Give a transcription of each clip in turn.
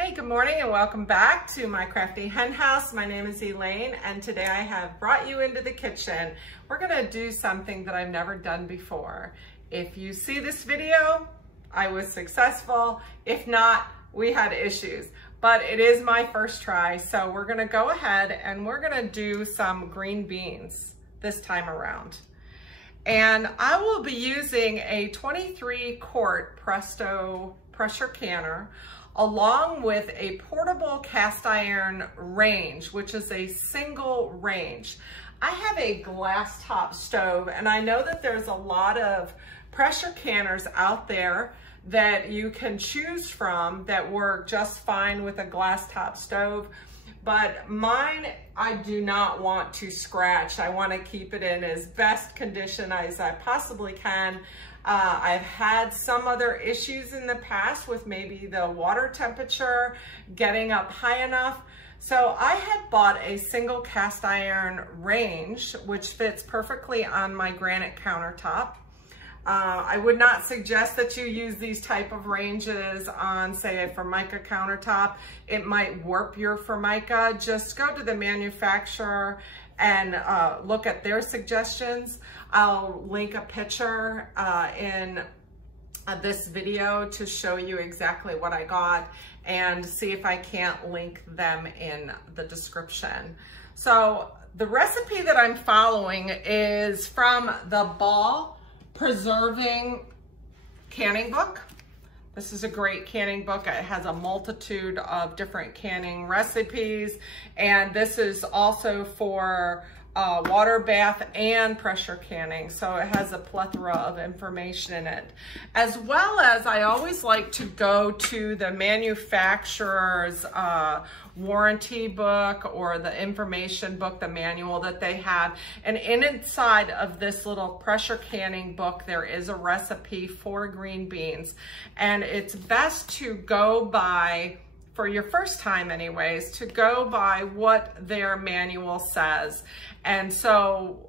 Hey, good morning and welcome back to my crafty hen house. My name is Elaine and today I have brought you into the kitchen. We're gonna do something that I've never done before. If you see this video, I was successful. If not, we had issues, but it is my first try. So we're gonna go ahead and we're gonna do some green beans this time around. And I will be using a 23 quart Presto pressure canner along with a portable cast iron range, which is a single range. I have a glass top stove and I know that there's a lot of pressure canners out there that you can choose from that work just fine with a glass top stove. But mine, I do not want to scratch. I want to keep it in as best condition as I possibly can. I've had some other issues in the past with maybe the water temperature getting up high enough. So I had bought a single cast iron range, which fits perfectly on my granite countertop. I would not suggest that you use these type of ranges on, say, a Formica countertop. It might warp your Formica. Just go to the manufacturer and look at their suggestions. I'll link a picture in this video to show you exactly what I got and see if I can't link them in the description. So the recipe that I'm following is from the Ball Preserving canning book. This is a great canning book. It has a multitude of different canning recipes, and this is also for water bath and pressure canning. So it has a plethora of information in it. As well as I always like to go to the manufacturer's warranty book or the information book, the manual that they have. And inside of this little pressure canning book, there is a recipe for green beans. And it's best to go by, for your first time anyways, to go by what their manual says. And so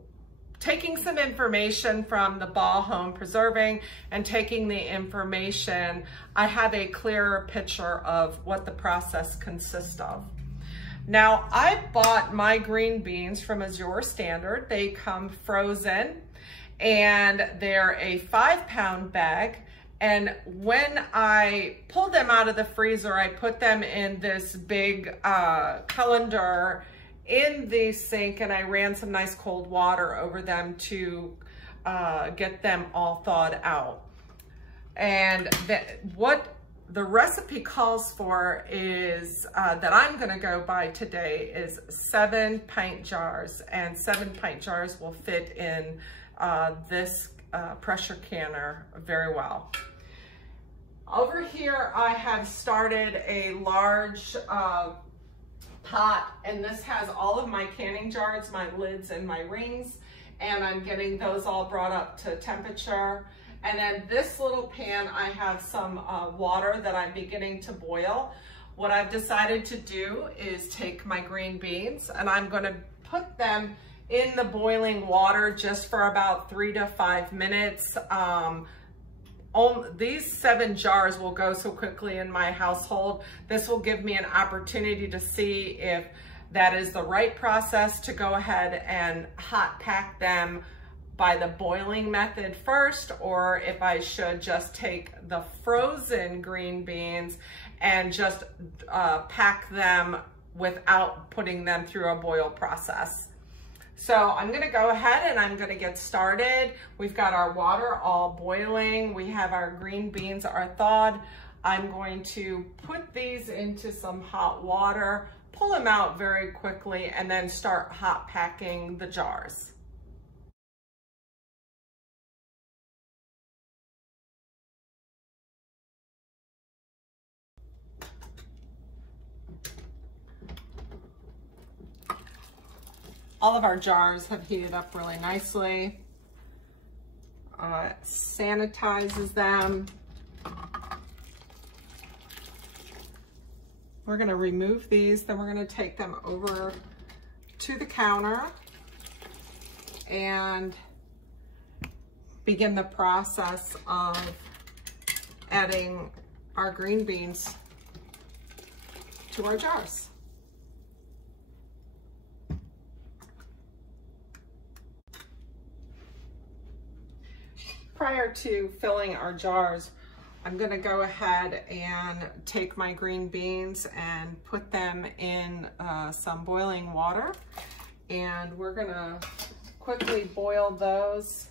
taking some information from the Ball Home Preserving and taking the information, I have a clearer picture of what the process consists of. Now, I bought my green beans from Azure Standard. They come frozen and they're a 5-pound bag. And when I pulled them out of the freezer, I put them in this big colander in the sink, and I ran some nice cold water over them to get them all thawed out. And what the recipe calls for is, that I'm gonna go by today, is 7 pint jars, and 7 pint jars will fit in this pressure canner very well. Over here, I have started a large pot, and this has all of my canning jars, my lids and my rings, and I'm getting those all brought up to temperature. And then this little pan, I have some water that I'm beginning to boil. What I've decided to do is take my green beans and I'm gonna put them in the boiling water just for about 3 to 5 minutes. These 7 jars will go so quickly in my household. This will give me an opportunity to see if that is the right process to go ahead and hot pack them by the boiling method first, or if I should just take the frozen green beans and just pack them without putting them through a boil process. So I'm gonna go ahead and I'm gonna get started. We've got our water all boiling. We have our green beans are thawed. I'm going to put these into some hot water, pull them out very quickly, and then start hot packing the jars. All of our jars have heated up really nicely. Sanitizes them. We're gonna remove these, then we're gonna take them over to the counter and begin the process of adding our green beans to our jars. Prior to filling our jars, I'm gonna go ahead and take my green beans and put them in some boiling water. And we're gonna quickly boil those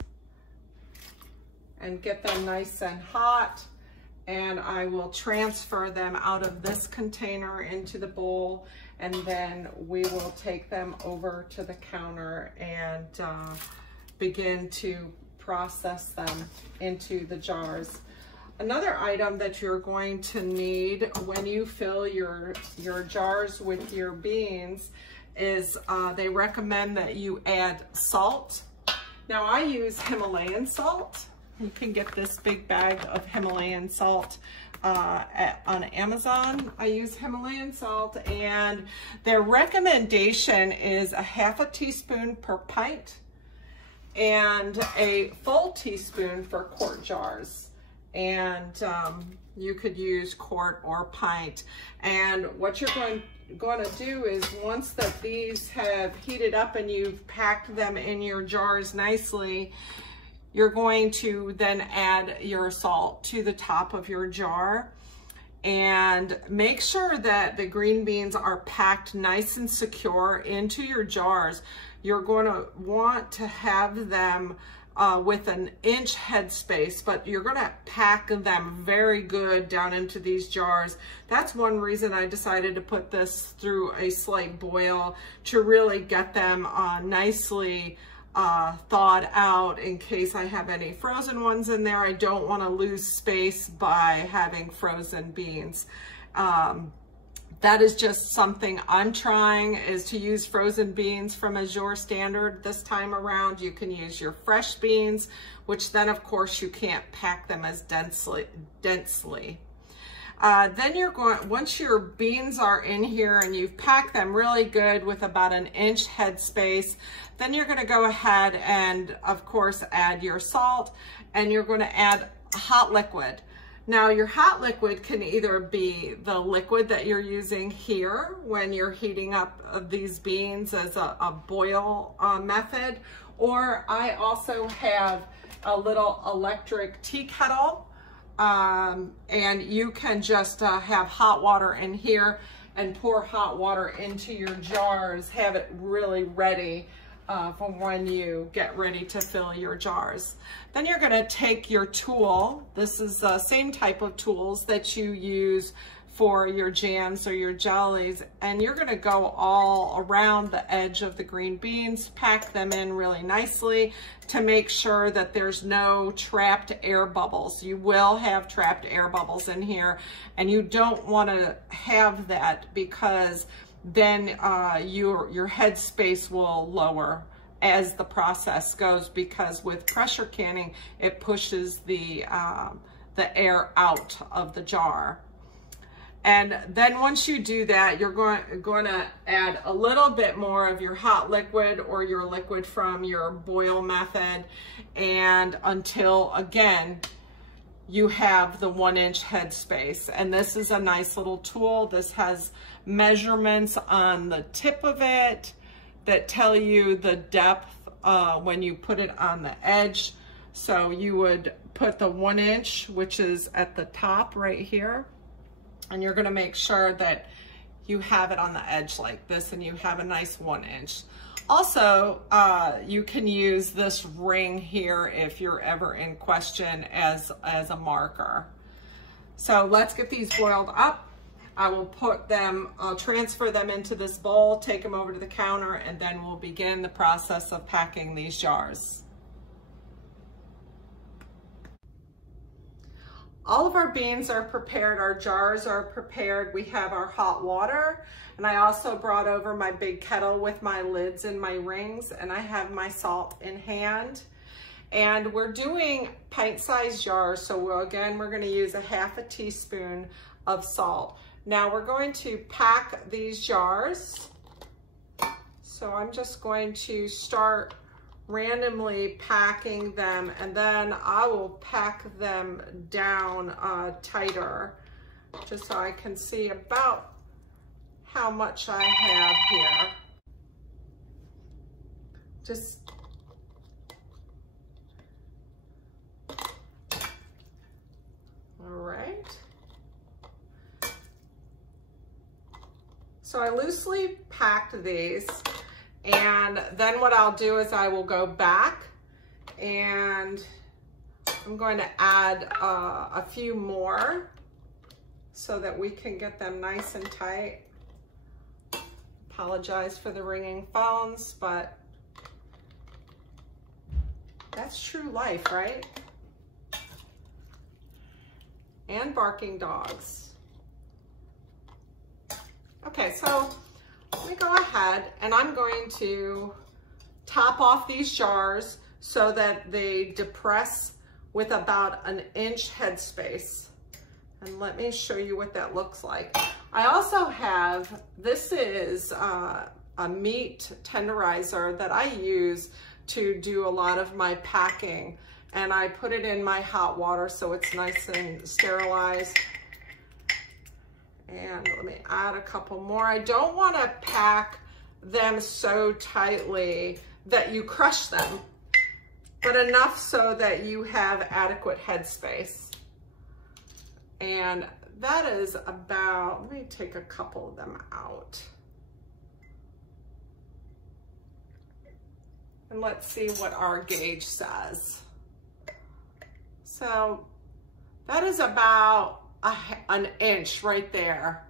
and get them nice and hot. And I will transfer them out of this container into the bowl, and then we will take them over to the counter and begin to process them into the jars. Another item that you're going to need when you fill your jars with your beans is they recommend that you add salt. Now I use Himalayan salt. You can get this big bag of Himalayan salt on Amazon. I use Himalayan salt, and their recommendation is a ½ teaspoon per pint and a full teaspoon for quart jars. And you could use quart or pint. And what you're going to do is, once that these have heated up and you've packed them in your jars nicely, you're going to then add your salt to the top of your jar. And make sure that the green beans are packed nice and secure into your jars. You're going to want to have them with an inch headspace, but you're going to pack them very good down into these jars. That's one reason I decided to put this through a slight boil, to really get them nicely thawed out in case I have any frozen ones in there. I don't want to lose space by having frozen beans. That is just something I'm trying, is to use frozen beans from Azure Standard this time around. You can use your fresh beans, which then of course you can't pack them as densely. Then you're going, once your beans are in here and you've packed them really good with about an inch headspace, then you're gonna go ahead and of course add your salt, and you're gonna add hot liquid. Now your hot liquid can either be the liquid that you're using here when you're heating up these beans as a boil method, or I also have a little electric tea kettle, and you can just have hot water in here and pour hot water into your jars, have it really ready for when you get ready to fill your jars. Then you're going to take your tool. This is the same type of tools that you use for your jams or your jellies, and you're going to go all around the edge of the green beans, pack them in really nicely to make sure that there's no trapped air bubbles. You will have trapped air bubbles in here, and you don't want to have that, because then your head space will lower as the process goes, because with pressure canning, it pushes the air out of the jar. And then once you do that, you're going to add a little bit more of your hot liquid or your liquid from your boil method, and until again you have the 1 inch headspace. And this is a nice little tool. This has measurements on the tip of it that tell you the depth when you put it on the edge. So you would put the 1 inch, which is at the top right here, and you're gonna make sure that you have it on the edge like this, and you have a nice 1 inch. Also, you can use this ring here if you're ever in question as a marker. So let's get these boiled up. I will put them, I'll transfer them into this bowl, take them over to the counter, and then we'll begin the process of packing these jars. All of our beans are prepared, our jars are prepared. We have our hot water, and I also brought over my big kettle with my lids and my rings, and I have my salt in hand. And we're doing pint-sized jars, so again, we're gonna use a ½ teaspoon of salt. Now we're going to pack these jars. So I'm just going to start randomly packing them, and then I will pack them down tighter, just so I can see about how much I have here. Just all right. So I loosely packed these, and then what I'll do is I will go back and I'm going to add a few more so that we can get them nice and tight. Apologize for the ringing phones, but that's true life, right? And barking dogs. Okay, so let me go ahead and I'm going to top off these jars so that they depress with about 1 inch headspace. And let me show you what that looks like. I also have, this is a meat tenderizer that I use to do a lot of my packing. And I put it in my hot water so it's nice and sterilized. And let me add a couple more. I don't want to pack them so tightly that you crush them, but enough so that you have adequate headspace. And that is about, let me take a couple of them out. And let's see what our gauge says. So that is about 1 inch right there.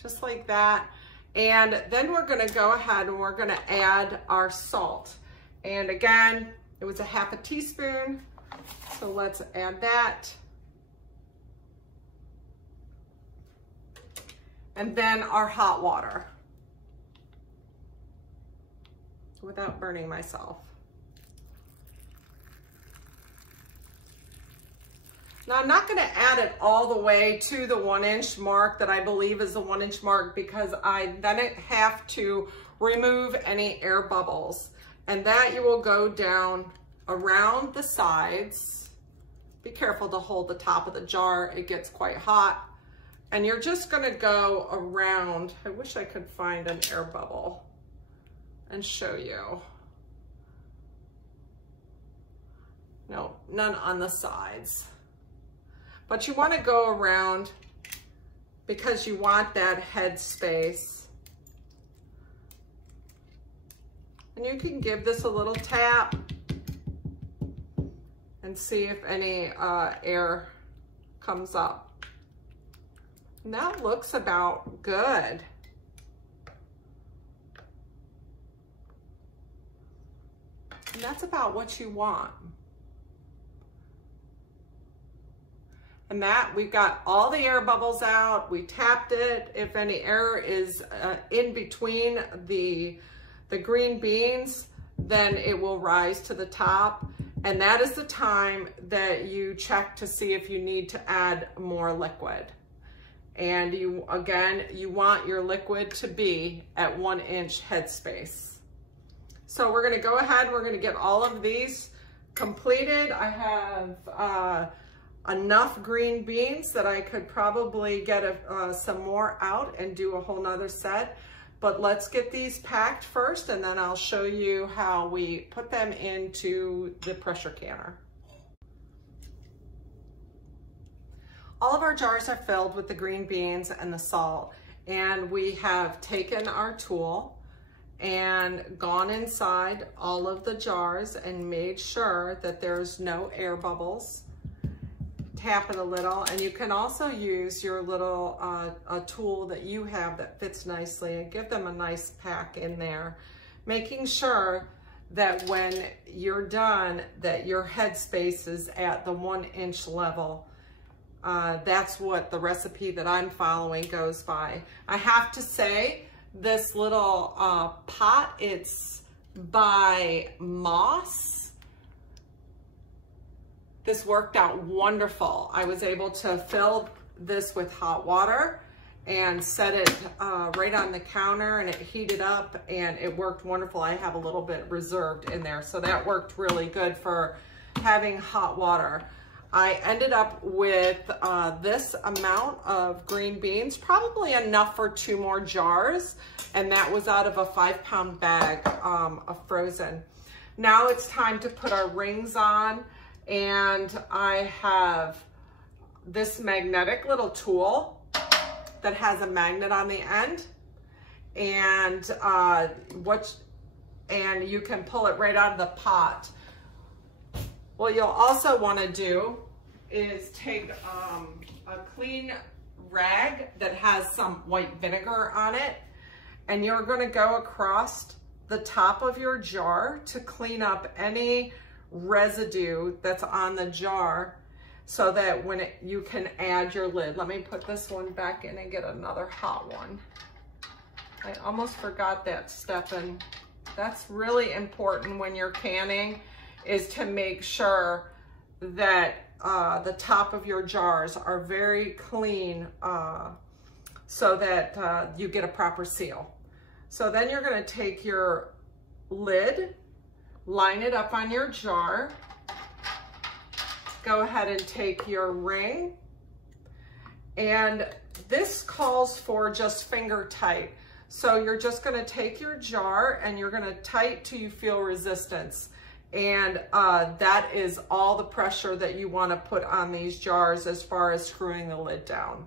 Just like that. And then we're gonna go ahead and we're gonna add our salt. And again, it was a 1/2 teaspoon. So let's add that. And then our hot water, without burning myself. Now I'm not gonna add it all the way to the 1 inch mark that I believe is the 1 inch mark, because I then have to remove any air bubbles. And that you will go down around the sides. Be careful to hold the top of the jar, it gets quite hot. And you're just gonna go around. I wish I could find an air bubble and show you. No, none on the sides. But you want to go around because you want that head space. And you can give this a little tap and see if any air comes up. And that looks about good. And that's about what you want. And that, we've got all the air bubbles out. We tapped it. If any air is in between the green beans, then it will rise to the top. And that is the time that you check to see if you need to add more liquid. And you, again, you want your liquid to be at 1 inch headspace. So we're gonna go ahead, we're gonna get all of these completed. I have enough green beans that I could probably get some more out and do a whole nother set. But let's get these packed first, and then I'll show you how we put them into the pressure canner. All of our jars are filled with the green beans and the salt, and we have taken our tool and gone inside all of the jars and made sure that there's no air bubbles. Tap it a little, and you can also use your little a tool that you have that fits nicely and give them a nice pack in there, making sure that when you're done that your headspace is at the 1 inch level. That's what the recipe that I'm following goes by. I have to say, this little pot, it's by Moss. This worked out wonderful. I was able to fill this with hot water and set it right on the counter, and it heated up and it worked wonderful. I have a little bit reserved in there, so that worked really good for having hot water. I ended up with this amount of green beans, probably enough for 2 more jars, and that was out of a 5-pound bag of frozen. Now it's time to put our rings on, and I have this magnetic little tool that has a magnet on the end, and you can pull it right out of the pot. What you'll also want to do is take a clean rag that has some white vinegar on it, and you're going to go across the top of your jar to clean up any residue that's on the jar, so that when you can add your lid. Let me put this one back in and get another hot one. I almost forgot that step, and that's really important when you're canning, is to make sure that the top of your jars are very clean so that you get a proper seal. So then you're going to take your lid, line it up on your jar, go ahead and take your ring, and this calls for just finger tight. So you're just going to take your jar and you're going to tight till you feel resistance. And that is all the pressure that you want to put on these jars as far as screwing the lid down.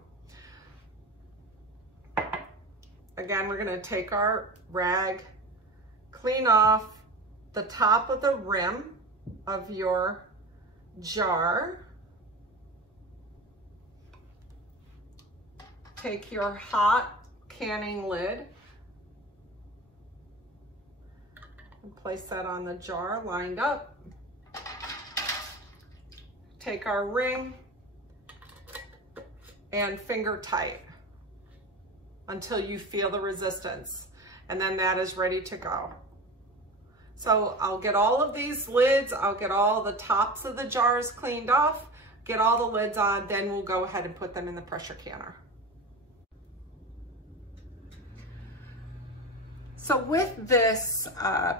Again, we're going to take our rag, clean off the top of the rim of your jar. Take your hot canning lid and place that on the jar lined up. Take our ring and finger tight until you feel the resistance, and then that is ready to go. So I'll get all of these lids, I'll get all the tops of the jars cleaned off, get all the lids on, then we'll go ahead and put them in the pressure canner. So with this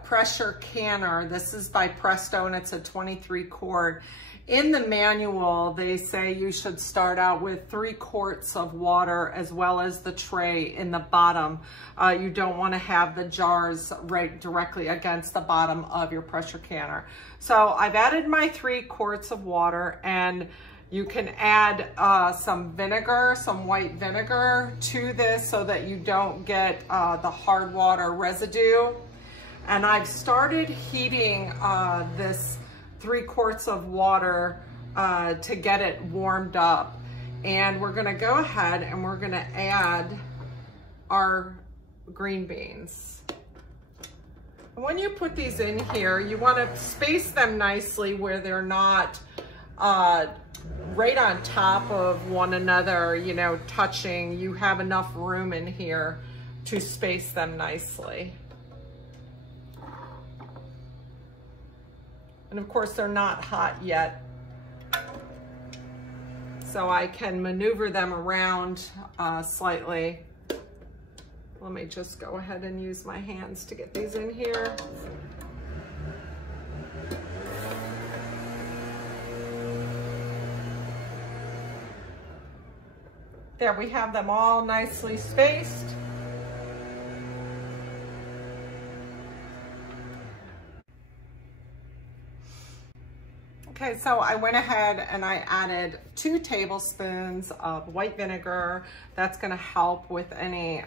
pressure canner, this is by Presto and it's a 23 quart. In the manual, they say you should start out with 3 quarts of water as well as the tray in the bottom. You don't want to have the jars right directly against the bottom of your pressure canner. So I've added my 3 quarts of water, and you can add some vinegar, some white vinegar to this so that you don't get the hard water residue. And I've started heating this 3 quarts of water to get it warmed up. And we're gonna go ahead and we're gonna add our green beans. When you put these in here, you wanna space them nicely where they're not right on top of one another, you know, touching. You have enough room in here to space them nicely. And of course, they're not hot yet, so I can maneuver them around slightly. Let me just go ahead and use my hands to get these in here. There, we have them all nicely spaced. Okay, so I went ahead and I added 2 tablespoons of white vinegar. That's gonna help with any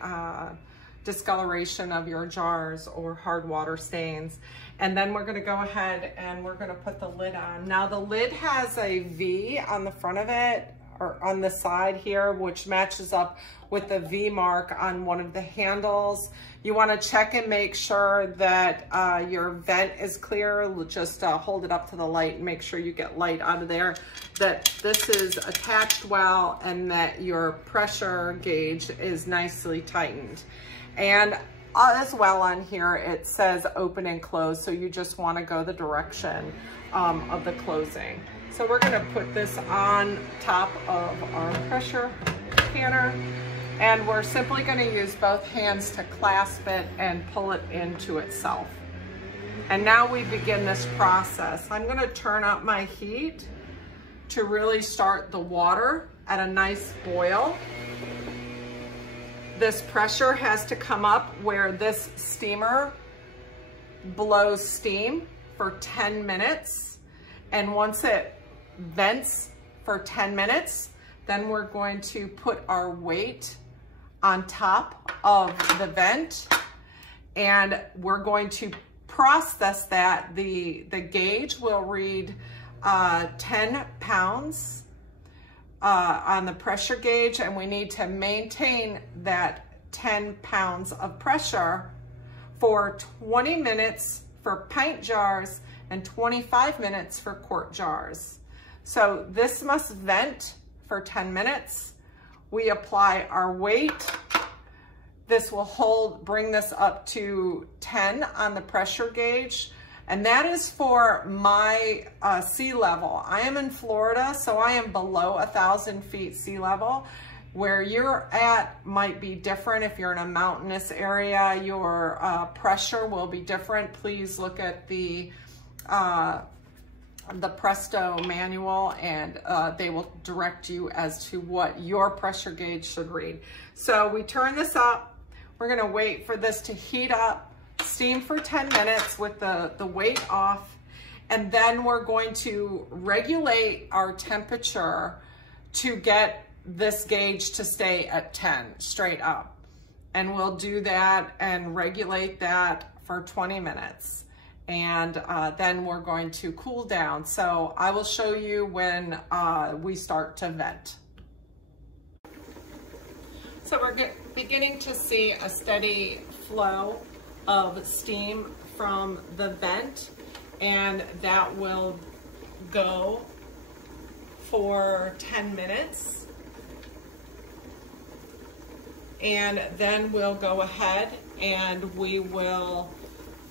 discoloration of your jars or hard water stains. And then we're gonna go ahead and we're gonna put the lid on. Now the lid has a V on the front of it, or on the side here, which matches up with the V mark on one of the handles. You wanna check and make sure that your vent is clear. Just hold it up to the light and make sure you get light out of there, that this is attached well, and that your pressure gauge is nicely tightened. And as well on here, it says open and close, so you just wanna go the direction of the closing. So we're gonna put this on top of our pressure canner, and we're simply gonna use both hands to clasp it and pull it into itself. And now we begin this process. I'm gonna turn up my heat to really start the water at a nice boil. This pressure has to come up where this steamer blows steam for 10 minutes. And once it vents for 10 minutes, then we're going to put our weight on top of the vent, and we're going to process that. The gauge will read 10 pounds on the pressure gauge, and we need to maintain that 10 pounds of pressure for 20 minutes for pint jars and 25 minutes for quart jars. So this must vent for 10 minutes. We apply our weight. This will bring this up to 10 on the pressure gauge. And that is for my sea level. I am in Florida, so I am below 1,000 feet sea level. Where you're at might be different. If you're in a mountainous area, your pressure will be different. Please look at the Presto manual, and they will direct you as to what your pressure gauge should read. So we turn this up. We're gonna wait for this to heat up, steam for 10 minutes with the weight off, and then we're going to regulate our temperature to get this gauge to stay at 10 straight up. And we'll do that and regulate that for 20 minutes. And then we're going to cool down. So I will show you when we start to vent. So we're beginning to see a steady flow of steam from the vent, and that will go for 10 minutes. And then we'll go ahead and we will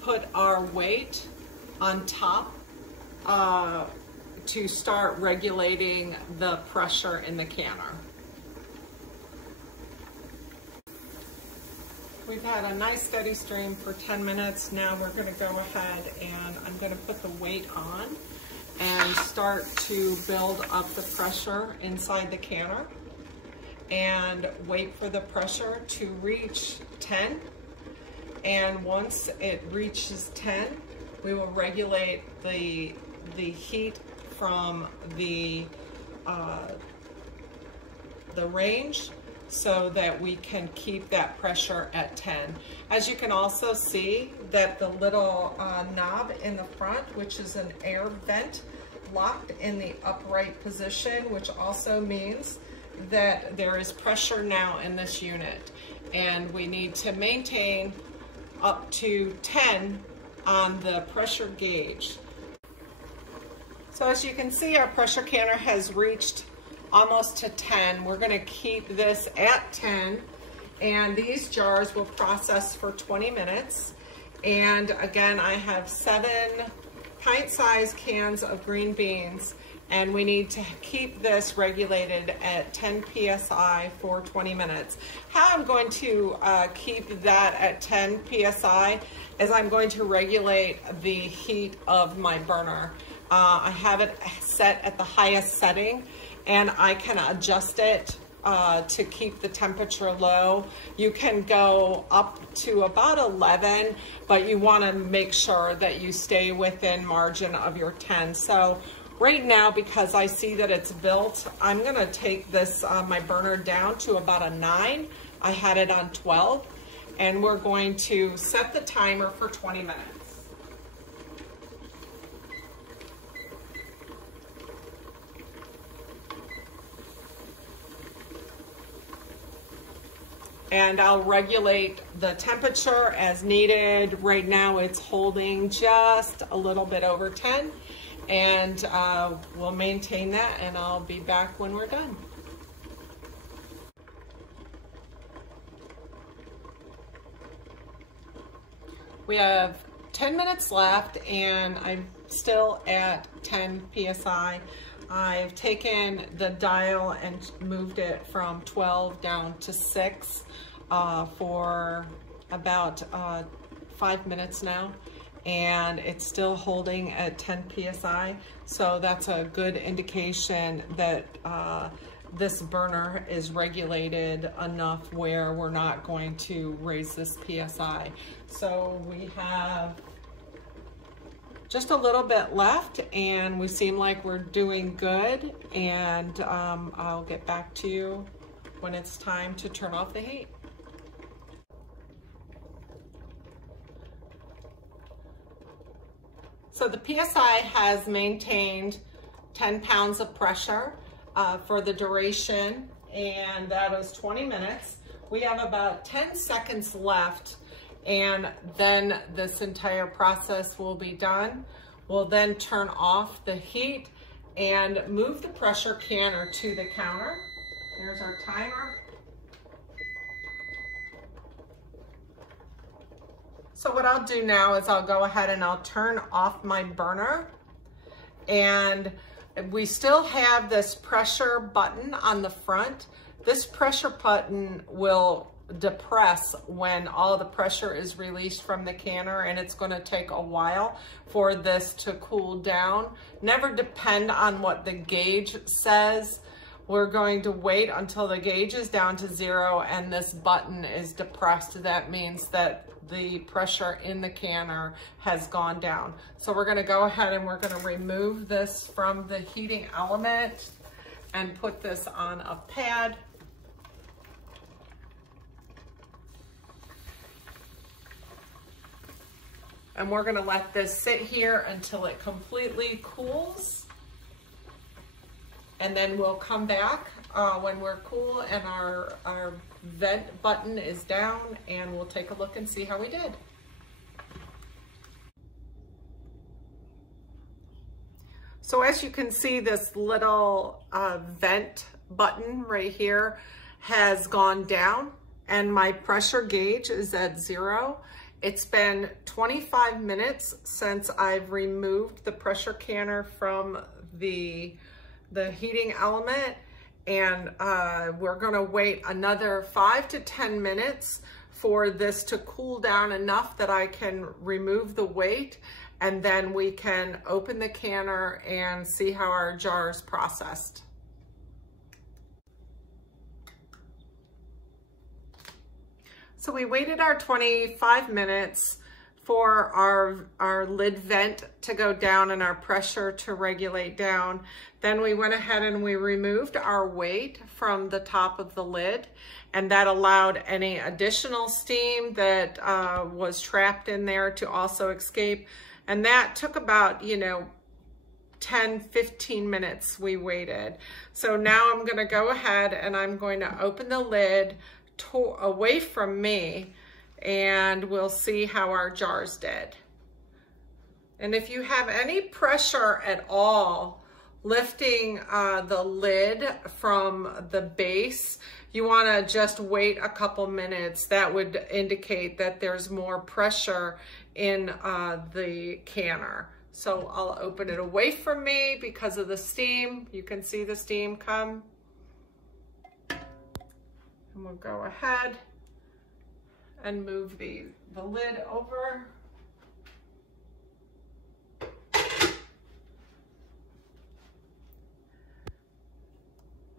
put our weight on top to start regulating the pressure in the canner. We've had a nice steady stream for 10 minutes. Now we're going to go ahead and I'm going to put the weight on and start to build up the pressure inside the canner and wait for the pressure to reach 10. And once it reaches 10, we will regulate the heat from the range so that we can keep that pressure at 10. As you can also see that the little knob in the front, which is an air vent, locked in the upright position, which also means that there is pressure now in this unit, and we need to maintain up to 10 on the pressure gauge. So as you can see, our pressure canner has reached almost to 10. We're going to keep this at 10, and these jars will process for 20 minutes. And again, I have 7 pint-sized cans of green beans, and we need to keep this regulated at 10 psi for 20 minutes. How I'm going to keep that at 10 psi is I'm going to regulate the heat of my burner. I have it set at the highest setting, and I can adjust it to keep the temperature low. You can go up to about 11, but you want to make sure that you stay within margin of your 10. So right now, because I see that it's built, I'm going to take this my burner down to about a 9. I had it on 12, and we're going to set the timer for 20 minutes. And I'll regulate the temperature as needed. Right now it's holding just a little bit over 10, and we'll maintain that, and I'll be back when we're done. We have 10 minutes left, and I'm still at 10 psi. I've taken the dial and moved it from 12 down to 6 for about 5 minutes now. and it's still holding at 10 PSI. So that's a good indication that this burner is regulated enough where we're not going to raise this PSI. So we have just a little bit left and we seem like we're doing good, and I'll get back to you when it's time to turn off the heat. So the PSI has maintained 10 pounds of pressure for the duration, and that is 20 minutes. We have about 10 seconds left, and then this entire process will be done. We'll then turn off the heat and move the pressure canner to the counter. There's our timer. So what I'll do now is I'll go ahead and I'll turn off my burner, and we still have this pressure button on the front. This pressure button will depress when all the pressure is released from the canner, and it's going to take a while for this to cool down. Never depend on what the gauge says. We're going to wait until the gauge is down to 0 and this button is depressed. That means that the pressure in the canner has gone down. So we're going to go ahead and we're going to remove this from the heating element and put this on a pad. And we're going to let this sit here until it completely cools. And then we'll come back when we're cool and our vent button is down, and we'll take a look and see how we did. So as you can see, this little vent button right here has gone down, and my pressure gauge is at 0. It's been 25 minutes since I've removed the pressure canner from the heating element, and we're gonna wait another 5 to 10 minutes for this to cool down enough that I can remove the weight, and then we can open the canner and see how our jar is processed. So we waited our 25 minutes for our lid vent to go down and our pressure to regulate down. Then we went ahead and we removed our weight from the top of the lid, and that allowed any additional steam that was trapped in there to also escape. And that took about, 10, 15 minutes we waited. So now I'm gonna go ahead and I'm going to open the lid away from me, and we'll see how our jars did. And if you have any pressure at all lifting the lid from the base, you want to just wait a couple minutes. That would indicate that there's more pressure in the canner. So I'll open it away from me because of the steam. You can see the steam come. And we'll go ahead and move the lid over.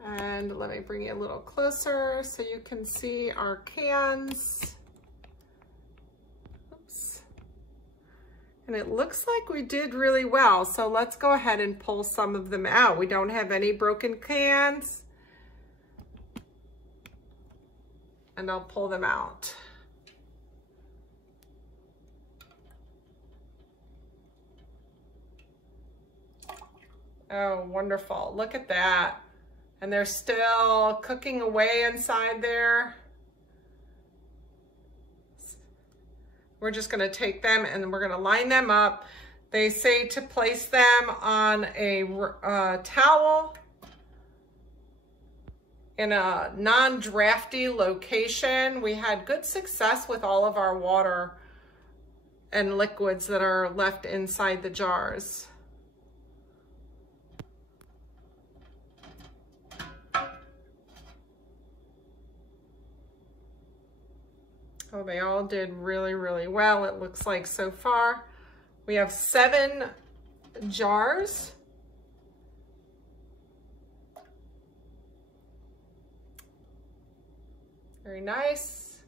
And let me bring you a little closer so you can see our cans. Oops. And it looks like we did really well. So let's go ahead and pull some of them out. We don't have any broken cans. And I'll pull them out. Oh, wonderful. Look at that. And they're still cooking away inside there. We're just gonna take them and we're gonna line them up. They say to place them on a towel in a non-drafty location. We had good success with all of our water and liquids that are left inside the jars. Oh, they all did really, really well, it looks like so far. We have 7 jars. Very nice.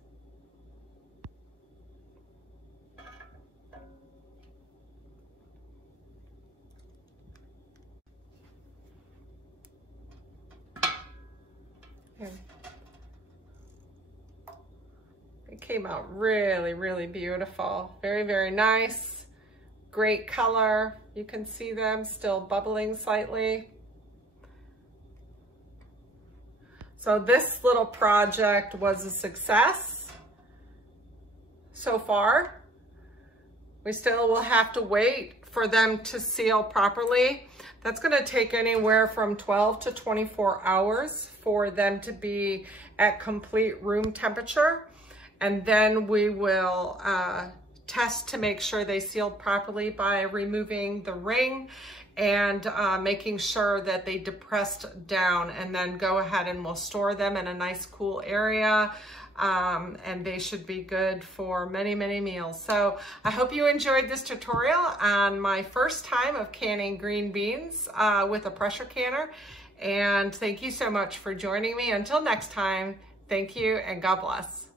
It came out really, really beautiful. Very, very nice. Great color. You can see them still bubbling slightly. So this little project was a success so far. We still will have to wait for them to seal properly. That's going to take anywhere from 12 to 24 hours for them to be at complete room temperature. And then we will test to make sure they sealed properly by removing the ring and making sure that they depressed down, and then go ahead and we'll store them in a nice cool area. And they should be good for many, many meals. So I hope you enjoyed this tutorial on my first time of canning green beans with a pressure canner. And thank you so much for joining me. Until next time, thank you and God bless.